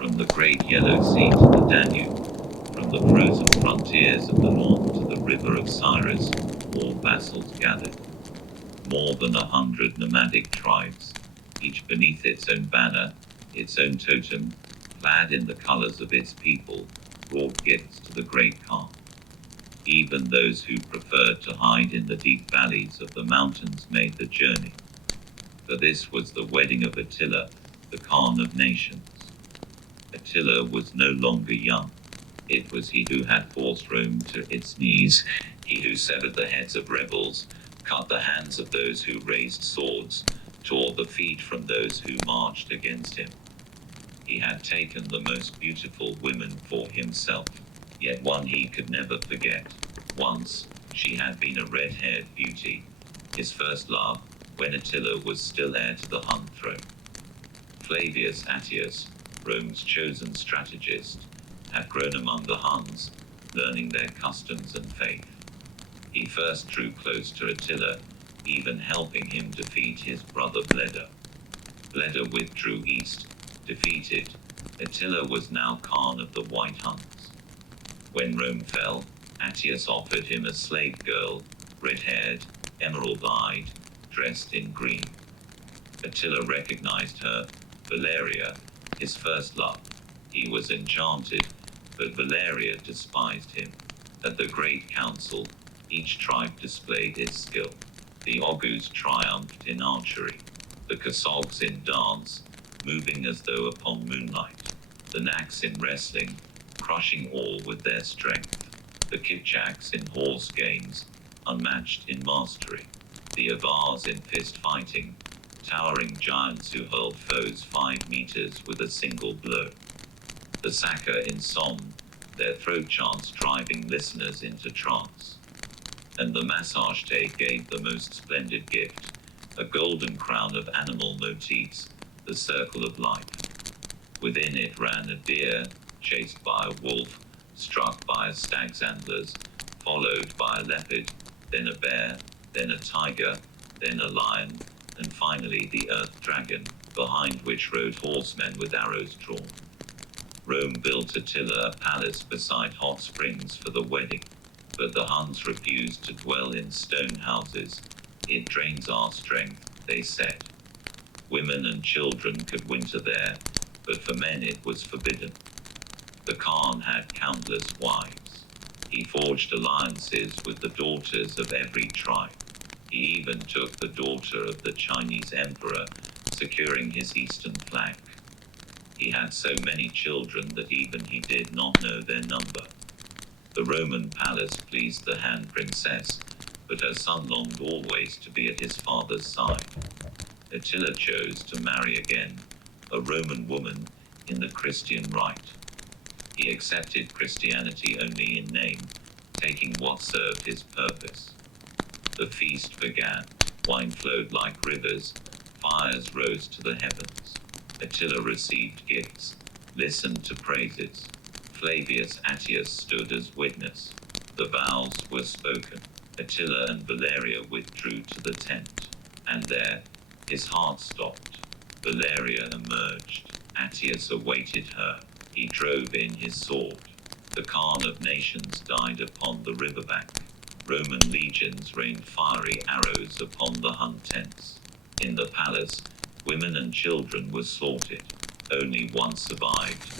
From the great Yellow Sea to the Danube, from the frozen frontiers of the north to the river of Cyrus, all vassals gathered. More than 100 nomadic tribes, each beneath its own banner, its own totem, clad in the colors of its people, brought gifts to the great Khan. Even those who preferred to hide in the deep valleys of the mountains made the journey. For this was the wedding of Attila, the Khan of nations. Attila was no longer young. It was he who had forced Rome to its knees, he who severed the heads of rebels, cut the hands of those who raised swords, tore the feet from those who marched against him. He had taken the most beautiful women for himself, yet one he could never forget. Once, she had been a red-haired beauty, his first love, when Attila was still heir to the Hun throne. Flavius Attius, Rome's chosen strategist, had grown among the Huns, learning their customs and faith. He first drew close to Attila, even helping him defeat his brother Bleda. Bleda withdrew east, defeated. Attila was now Khan of the White Huns. When Rome fell, Attius offered him a slave girl, red-haired, emerald-eyed, dressed in green. Attila recognized her, Valeria, his first love. He was enchanted, but Valeria despised him. At the great council, each tribe displayed its skill. The Oghuz triumphed in archery, the Kosogs in dance, moving as though upon moonlight, the Naks in wrestling, crushing all with their strength, the Kipchaks in horse games, unmatched in mastery, the Avars in fist fighting, towering giants who hurled foes 5 meters with a single blow, the Saka in song, their throat chants driving listeners into trance. And the Massagete gave the most splendid gift, a golden crown of animal motifs, the circle of life. Within it ran a deer, chased by a wolf, struck by a stag's antlers, followed by a leopard, then a bear, then a tiger, then a lion, and finally the earth dragon, behind which rode horsemen with arrows drawn. Rome built Attila a palace beside hot springs for the wedding, but the Huns refused to dwell in stone houses. It drains our strength, they said. Women and children could winter there, but for men it was forbidden. The Khan had countless wives. He forged alliances with the daughters of every tribe. He even took the daughter of the Chinese emperor, securing his eastern flank. He had so many children that even he did not know their number. The Roman palace pleased the Han princess, but her son longed always to be at his father's side. Attila chose to marry again, a Roman woman, in the Christian rite. He accepted Christianity only in name, taking what served his purpose. The feast began, wine flowed like rivers, fires rose to the heavens. Attila received gifts, listened to praises. Flavius Attius stood as witness. The vows were spoken. Attila and Valeria withdrew to the tent, and there, his heart stopped. Valeria emerged. Attius awaited her. He drove in his sword. The Khan of nations died upon the riverbank. Roman legions rained fiery arrows upon the Hun tents. In the palace, women and children were slaughtered. Only one survived,